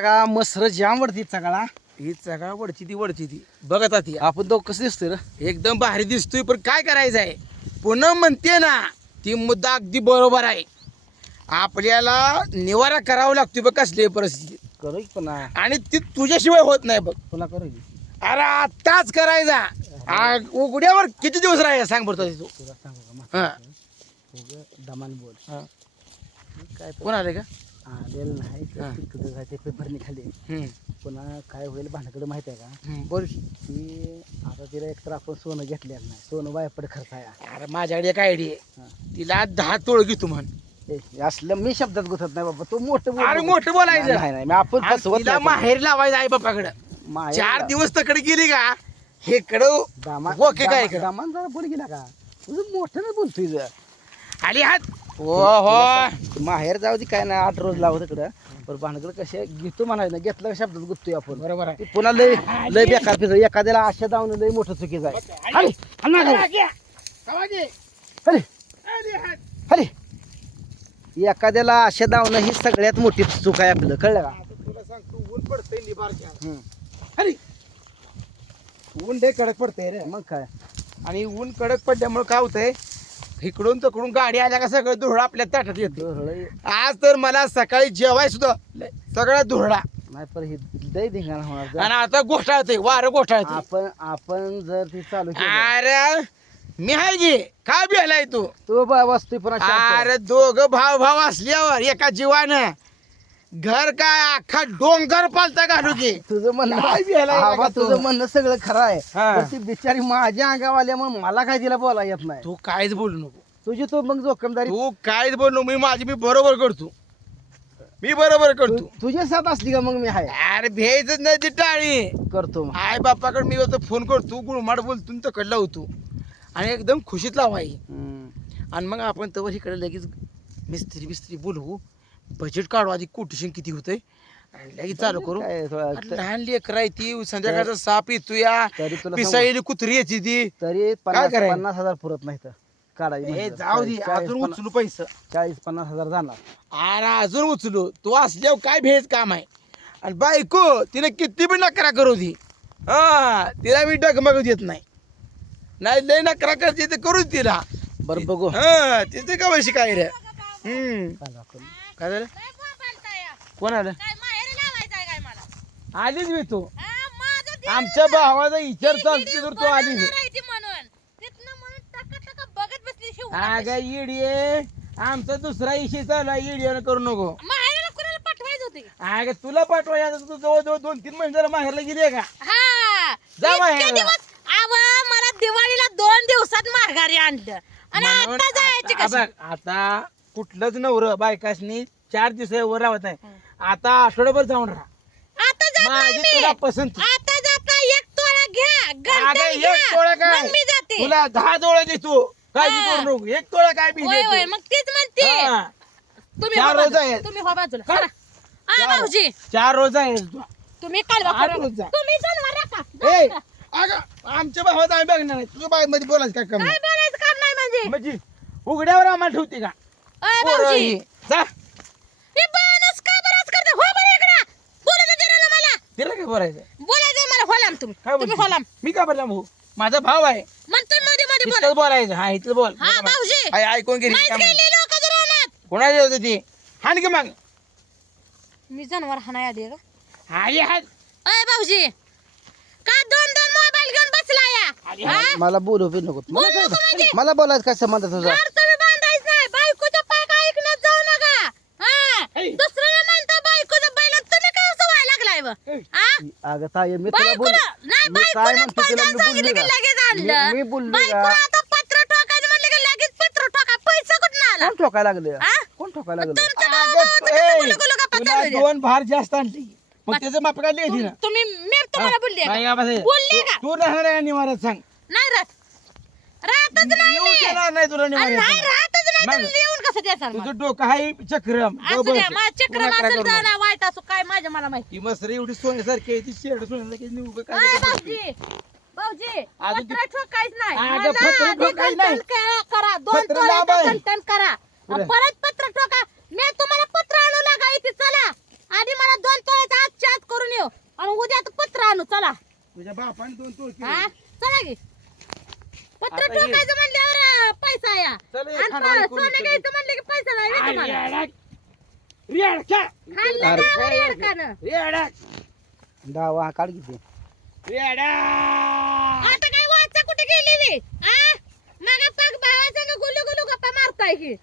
का मसर जाम वरती सगळा. ही सगळा वडची ती वडची ती. बघत ती आपण तो कसं दिसतोय रे? एकदम भारी दिसतोय पण काय करायचं आहे? पुन्हा म्हणते ना ती मुद्दा अगदी बरोबर आहे. आपल्याला निवारा करावा लागतोय बघ कसली परिस्थिती. करू की पुन्हा? आणि ती तुझ्याशिवाय होत नाही बघ. पुन्हा करू अरे आत्ताच करायचा. आ, उघड्यावर किती दिवस राहायचा सांग बरं तू? तुला सांगू का मग? हा. उगं दमान बोल. हा. काय कोण आले का? आलेलं नाही हा. तर तिकडं जायचे पेपरनी खाली. पुन्हा काय होईल भांडकडे माहिती आहे का? बोल. ती आता तिला एकतर आपण सोनं घेतलेलं नाही. सोनं वायपड खर्च आहे. अरे माझ्याकडे एक आयडिया हा. आहे तिला दहा तोळ घेतो म्हण. ए, असलं मी शब्दात गुतत नाही बाबा. तू मोठं बोल. अरे. मोठं बोलायचं. नाही नाही मी आपण आणि फसवत तिला नाही. माहेर लावायचं आई बापाकडं. माहेर चार दिवस तकडे गेली का? हे कडं दामा- ओके काय दामा- दामान जरा बोल गेला का? तुझं मोठं बोलतोय जरा. आली हात. हो हो. माहेर जाऊ दे काय नाही आठ रोज लावत तिकडं. पण भानगड कसे घेतो म्हणायचं घेतलं शब्दात गुततोय आपण? बरोबर आहे. पुन्हा लय लय बेकार पिझ एखाद्याला आशा दावणं लय मोठं चुकीचं आहे. हरी. हरी. हरी. एखाद्याला आशा दावणं ही सगळ्यात मोठी चूक आहे आपलं कळलं का? तुला सांगतो ऊन पडतंय निबारच्या. अरे ऊन लय कडक पडतंय रे. मग काय? आणि ऊन कडक पडल्यामुळे काय होतंय? इकडून तिकडून गाडी आल्या का सगळं धुरडा आपल्या ताटात येतो. आज तर मला सकाळी जेवाय सुद्धा सगळा धुरडा नाही पण ही लय धिंगाणा होणार जर. आणि आता घोटाळतंय वारं घोटाळतंय. आपण आपण जर ती चालू केलं. अरे मी आहे की? काय बिहालाय तू? तो बा पुन्हा शांत. अरे दोघ भाव भाव असल्यावर एका जीवानं घर काय अख्खा डोंगर पालता घालू की तुझं म्हणणं? तुझं म्हणणं सगळं खरं आहे. हा. पण ती बिचारी माझ्या अंगावाल्या मग मला काय तिला बोला येत नाही. तू काहीच बोलू नको. तुझी तो मग जोखमदारी तू काहीच बोलू नको. मी माझी मी बरोबर करतो. मी बरोबर करतो. तु- तुझ्या साथ असली का मग मी आहे? अरे भेजच नाही ती टाळी. करतो मग. आई बापाकडे मी होतो फोन करतो. गुळमाड बोलतो तर कडला होतो. आणि एकदम खुशीत लावाई. हम्म. आणि मग आपण तवर इकडे लगेच मिस्त्री बिस्त्री बोलवू. बजेट काढू. आधी कोटेशन किती होतंय? आणि लगेच चालू करू. काय थोडा- अरे लहान लेकर आहे ती संध्याकाळचा साप येतो या तरी तुला सांगू, पिसाळलेली कुत्री यायची ती. तरी पन्नास करायचं? पन्नास हजार पुरत नाही तर ए. जाऊ दे अजून उचलू पैसे. चाळीस पन्नास हजार जाणार अरे अजून उचलू. तू असल्यावर काय भेज काम आहे? आणि बायको तिने किती पण नकरा करू दे. हा तिला मी डगमग देत नाही. नाही लय नकरा करते ते करू दे तिला. बरं बघू. हा तिथे का वैशी काय रे? हम्म. काय दाखवलं. काय झालं? कोण आलं माहेरी? आलीच मी तू आमच्या भावाचा विचार चालते तर तू आलीच शिवून. अगं इडिये आमचा दुसरा इशे चालू आहे इडियानं करू नको? अगं तुला पाठवायचं तू जवळजवळ दोन तीन महिने जरा माहेरला गेली का हा. जा माहेरला. आव, मला दिवाळीला दोन दिवसात माघारी आणलं आणि जायची आता कुठलंच नवर बायकासनी चार दिवस वर राहत नाही आता आठवड्याभर जाऊन राहा आता जात नाही माझी तुला मी. पसंत आता जाता एक तोळा घ्या अगं, गंठन एक घ्या तोळा काय मग मी जाते तुला दहा तोळा देतो काळजी हा. करू नको एक तोळा काय बी होय होय देतो मग तीच म्हणते हा. तुम्ही चार हो रोज बाजूला. आहेत. तुम्ही हो बाजूला. आ, चार. भाऊजी चार रोज आहे तुम्ही कालवा आठ करू रोज नका. जा. तुम्ही जनावर राखा. ए जाऊ नका. अगं आमच्या भावात आम्ही बघणार नाही तुझ्या बाई मध्ये बोलायचं काय कमी काय बोलायचं काम नाही म्हणजे म्हणजे उघड्यावर आम्हाला ठेवते का अय, पोरं भाऊजी ही. जा. हे बाणच का बरंच करते? हो बरं इकडं. बोलू दे जरा मला. तिला काय बोलायचं? बोलायचंय मला. होलाम तुम्ही. काय तुम्ही बोलते? होलाम. मी का बोलला भाऊ? माझा भाव आहे. मध्ये मध्ये बोला. बोलायचं. हा इथं बोल. हा भाऊजी. आई ऐकून गेली माहीत का जर होती ती? हाण मग. मी जनावर हाणाय आधी का हाय हात अय भाऊजी. का दोन दोन मोबाईल घेऊन बसला या हा? मला बोलू बी नको. मला बोलू नको काय म्हणजे? मला बोलायचं काय संबंध तुझा तुम्ही बांधायचं नाही बायकोच्या पाय काय ऐकण्यात जाऊ नका हा ऐ. दुसऱ्याला म्हणता बायकोच्या बैला तुम्ही काय असं हा अगं मी तुला बोल बायकोला नाही मी काय बायकोला म्हणतो तुला पळताना मी सांगितलं बोललो की का? लगेच मी- आणलं मी बोललो बायकोला का? आता पत्र ठोकायचं म्हणलं की लगेच पत्र ठोका पैसा कुठून आला कोण ठोकायला लागले? कोण ठोकायला लागले तुमच्या अगं, भावाचं कसं ए, गुलू गुलू गप्पा तुला? दोन भार जास्त आणली मग त्याचं माप ना तुम- तुम्ही मी तुम्हाला बोलली नाही, का? या बसे. बोलली का तू राहणार आहे निवारत सांग नाही राहत राहतच नाही येऊ मी. देणार नाही तुला आणि निवारत नाही सांग. राहतच नाही तर मग? लिहून तुझं डोकं हाय चक्रम. असेल वाईट असो काय माझ्या मला माहिती. मसरी एवढी सोन्यासारखी आहे ती शेड सोन्यासारखी काय परत पत्र ठोका. मी तुम्हाला पत्र आणू लागा इथे चला. आणि मला दोन तोळ्याचा आजच्या आत करून येऊ. आणि उद्या तू पत्र आणू चला. तुझ्या बापाने दोन तोळ चला पत्र ठोकायचं म्हणल्यावर अं, पैसा या चल हे आणि खानावळी प- कोणी सोनं केली? घ्यायचं म्हणलं की पैसा नाही ना तुम्हाला. रेडा खाल्लं अरे. गावावर येडकानं. रेडा डावा काढ किती रेडा आता काय वाचा कुठे गेली मी हा मग पाक गुलू गुलू गप्पा मारताय की.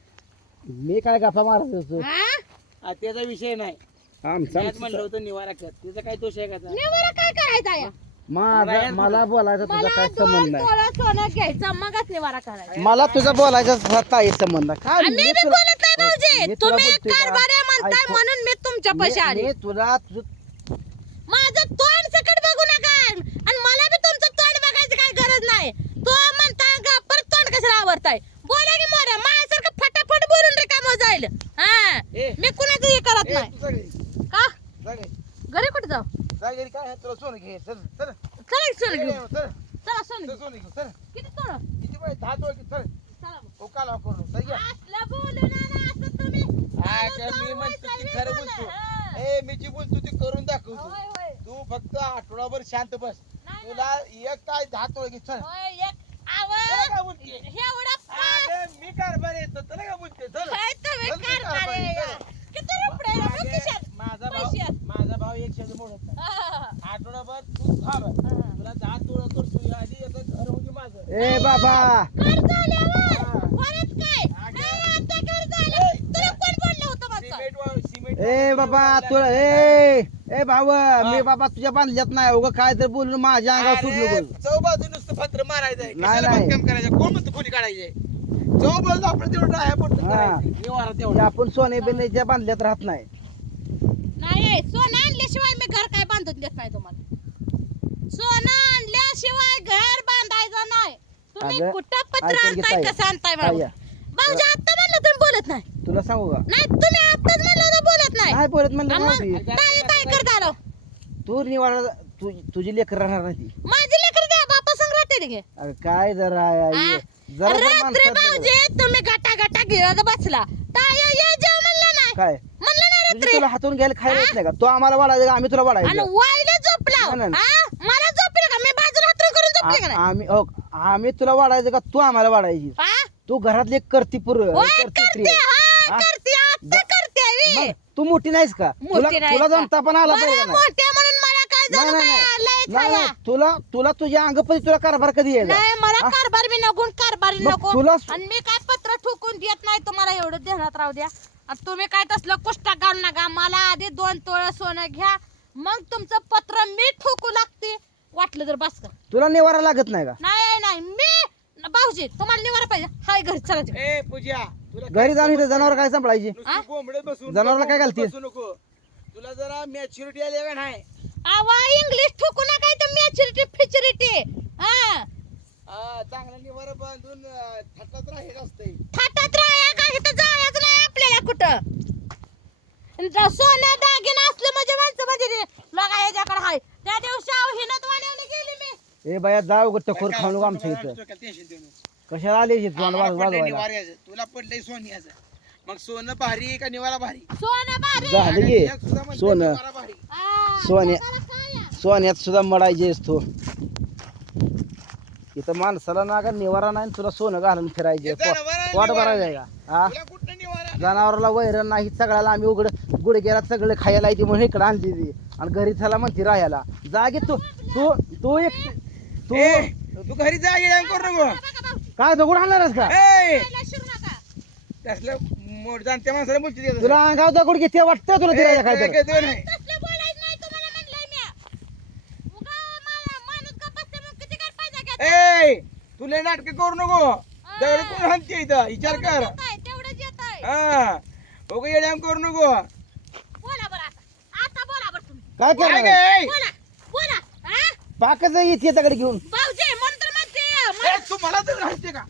मी काय गप्पा मारत हा त्याचा विषय नाही. आमचा त्यात म्हणलं होतं निवारा कर. तिचा काय दोष आहे का? निवारा काय करायचा या? माझा मला बोलायचा तुझा मला काय दोन संबंध नाही तोळा सोनं घ्यायचं मगच निवारा करायचा मला तुझा बोलायचा काही संबंध नाही. काय मी मी बी तुला- बोलत नाही मी भाऊजी तुला तुम्ही बोलतोय का? कारभार म्हणताय ऐकू. म्हणून मी तुमच्या पैसे मी- आले मी तुला तुझं- माझं तोंड सकट बघू नका आणि मला बी तुमचं तोंड बघायची काही गरज नाही तो म्हणताय का परत तोंड कशाला आवडताय बोला की मोऱ्या माझ्यासारखं फटाफट बोलून रिकाम जाईल हा ए. मी कुणाचं हे करत ए, नाही तू जा घरी. का जा घरी. घरी कुठे जाऊ जा घरी काय आहे? तुला सोनं घे. चल चल. चला सोनं घेऊ चल. चला सोनं चल घेऊ सोनं घेऊ चल. किती किती दहा चल. चला मग. ओ काला करू चल घे. असलं बोलू ना ना असं तुम्ही. हा, चालू मी म्हणतो ती खरं बोलतो. ए मी जी बोलतो ती करून दाखवतो होय होय. तू फक्त आठवडाभर शांत बस. नाही, तुला एक काय दहा तोळ घे चल. होय एक आवाज मी कारभार येतो तुला काय बोलते? चल. काय तुम्ही चल करणार? किती रुपये. माझा भाऊ. भाव मोडत नाही हा. आठवडाभर तू थांब. तुला करतो या आधी आता घर होती माझं. ए बाबा. घर झाल्यावर. परत काय? अगं. नाही, आता घर झालं. ए. तुला कोण बोललं होतं माझं? सिमेंट वा- सिमेंट ए बाबा तुला ए ए भाऊ मी बाबा तुझ्या बांधल्यात नाही. उगा काय तर बोलून माझ्या अंगावर सुटलो बोल चौबाजू नुसतं पत्र मारायचंय नाही, कशाला नाही. बांधकाम करायचं? कोण म्हणतं खोली काढायचे चौबाजू आपलं तेवढं आहे हा. करायचं. निवारा तेवढा आपण सोने बिनेच्या बांधल्यात राहत नाही सोनं आणल्याशिवाय मी देत नाही तुम्हाला. सोनं आणल्याशिवाय घर बांधायचं नाही. तुम्ही अगं, कुठं पत्र ऐकून आणताय. कसं आणताय ताई, भाऊजी आता म्हणलं तुम्ही बोलत नाही. तुला सांगू का? नाही तुम्ही आताच म्हणलं होतं बोलत नाही. नाही बोलत म्हणलं मग. ताई करत तू निवारा तु- तुझी लेकर राहणार नाही ती. माझी लेकर द्या बापा संग राहते गे अगं काय जरा आ? जरा रात्री माणसात भाऊजी तुम्ही गटा गटा गिळत बसला. ताई ये जेव म्हणलं नाही. काय? म्हणलं तुला हातून घ्यायला खायला येत नाही का तो आम्हाला वाढायचं का आम्ही तुला आणि वाढायचं वाईला झोपला नाही, नाही. हा? मला झोपलं का मी बाजूला हातरून करून झोपले का आ- नाही आम्ही हो, आम्ही तुला वाढायचं का तू आम्हाला वाढायची हा? तू घरातली एक करती पुर होय, करती स्त्री करते आहे. हा, हा? करते आता करते मी. मग तू मोठी नाहीस का मोठी तुला नाही तुला का? जमता पण आला बरं, पाहिजे नाही मोठे म्हणून मला काय नाही झालं नाही काय नाही. नाही, खाया? नाही. तुला तुला तुझ्या अंगपती तुला कारभार कधी यायचा नाही मला हा? कारभार मी नको कारभार मग नको. तुला- आणि मी काय पत्र ठोकून देत नाही तुम्हाला एवढं ध्यानात राहू द्या. आणि तुम्ही काय तसलं कुष्टा घालू नका. मला आधी दोन तोळ सोनं घ्या. मग तुमचं पत्र मी ठोकू लागते. वाटलं तर बस का तुला निवारा लागत नाही का? नाही नाही मी भाऊजी तुम्हाला निवारा पाहिजे. हाय घरी चला तिकडे. ए पूजा तुला घरी जाऊन इथे जनावर काय सांभाळायची? नुसतं कोंबडे बसून जनावराला काय घालते? बसू नको. तुला जरा मॅच्युरिटी आली का नाही? आवा इंग्लिश ठोकू नका इथं मॅच्युरिटी फिचुरिटी हा. हा, चांगला निवारा बांधून अं, थाटात राहील असतंय. थाटात राहा का इथं जायचं नाही आपल्याला कुठं. सोनं दागिना असलं म्हणजे माणसं म्हणजे ते लगा याच्याकडे हाय. त्या दिवशी हिनत वाण्यावली गेली मी. ए बाया जाऊ गट्ट खोर खाऊ नको आमच्या इथं. टेन्शन देऊ नको. कशाला आली. तुला पडलंय सोन्याचं. मग सोनं भारी का निवारा भारी? सोनं भारी. झालं की. हा, सोन्या-? सोन्यात सुद्धा मडायचे असतो इथं माणसाला ना का निवारा नाही तुला सोनं घालून फिरायचे वाट निवारा भरायचंय का? हा? जनावराला वैरण नाही सगळ्याला आम्ही उघड गुडघ्याला सगळं खायला येते म्हणून इकडे आणली ती. आणि घरी त्याला म्हणते राहायला. जागे तू तू तू एक तू तू घरी जा येड्यान करू नको. बघा भाऊ, काय दगड आणणारच का. तसलं मोठ जाणत्या माणसाला बोलते. तुला अंगाव दगड घेते वाटतं तिला काय काय तर काय नाही तसलं बोलायचं नाही तुम्हाला म्हणलंय मी. उगा मा- माणूस गप्प बसते मग किती काय फायदा घ्यायचा? ए तुला नाटक करू नको दगड कोण हाणते इथं विचार कर तेवढंच. हा करू नको बोला बरं आता. आता बोला बरं तुम्ही. काय काय करणार गे? बोला, बोला. हा? पाकच येते दगड घेऊन भाऊजी, म्हणून तर म्हणते, ए, तू मला तर हाणते का